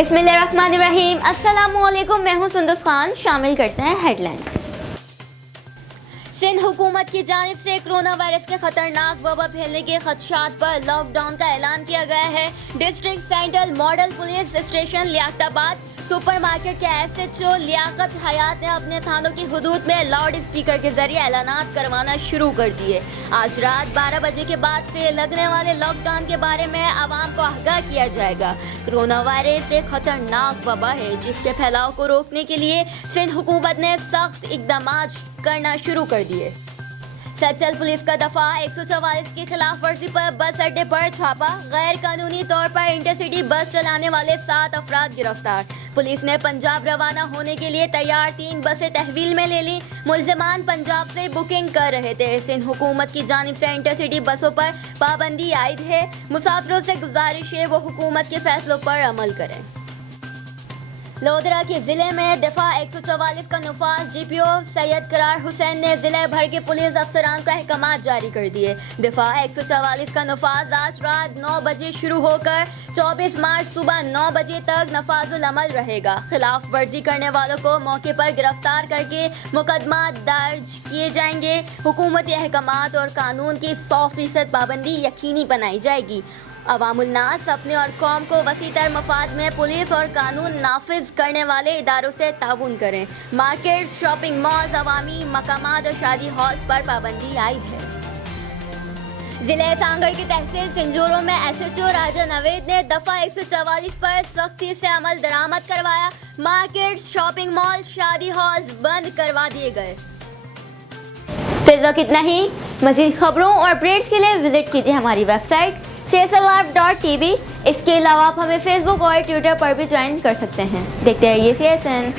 बिस्मिल्लाहिर्रहमानिर्रहीम। अस्सलामुअलैकुम, मैं हूं सुंदस खान। शामिल करते हैं हेडलाइंस। सिंध हुकूमत की जानिब से कोरोना वायरस के खतरनाक वबा फैलने के खदशात पर लॉकडाउन का ऐलान किया गया है। District central model police station Liaquatabad supermarket के SHO लियाकत हयात ने अपने थानों की हुदूद में लाउड स्पीकर के जरिए ऐलानात करवाना शुरू कर दिए। आज रात 12 बजे के बाद से लगने वाले लॉकडाउन के बारे में आवाम को आगाह किया जाएगा। कोरोना वायरस एक खतरनाक वबा है जिसके फैलाव को रोकने के लिए सिंध हुकूमत ने सख्त इकदाम करना शुरू कर दिए। सचल पुलिस का दफा 144 की खिलाफ वर्जी पर बस अड्डे पर छापा। गैर कानूनी तौर पर इंटरसिटी बस चलाने वाले 7 अफराद गिरफ्तार। पुलिस ने पंजाब रवाना होने के लिए तैयार 3 बसें तहवील में ले ली। मुल्जिमान पंजाब से बुकिंग कर रहे थे। सिंध हुकूमत की जानिब से इंटरसिटी बसों पर पाबंदी आयद है। मुसाफिरों से गुजारिश है वो हुकूमत के फैसलों पर अमल करें। लोधरा के जिले में दफा 144 का नफाज DPO सैयद करार हुसैन ने जिले भर के पुलिस अफसरान को अहकामात जारी कर दिए। दफा 144 का नफाज आज रात 9 बजे शुरू होकर 24 मार्च सुबह 9 बजे तक नफाजुल अमल रहेगा। खिलाफ वर्जी करने वालों को मौके पर गिरफ्तार करके मुकदमा दर्ज किए जाएंगे। हुकूमती अहकामात और कानून की 100% पाबंदी यकीनी बनाई जाएगी। अवामुल नास अपने और कौम को वसीतर मफाद में पुलिस और कानून नाफिज करने वाले इदारों से ताउन करें। मार्केट्स, शॉपिंग मॉल्स, अवामी मकामात और शादी हॉल्स पर पाबंदी आयद है। जिले सांगड़ की तहसील सिंजोरों में SHO राजा नवेद ने दफा 144 पर सख्ती से अमल दरामद करवाया। मार्केट्स, शॉपिंग मॉल, शादी हॉल्स बंद करवा दिए गए। फिर वक्त इतना ही। मज़ीद खबरों और अपडेट्स के लिए विजिट कीजिए हमारी वेबसाइट cslive.tv। इसके अलावा आप हमें फेसबुक और ट्विटर पर भी ज्वाइन कर सकते हैं। देखते रहिए CSN।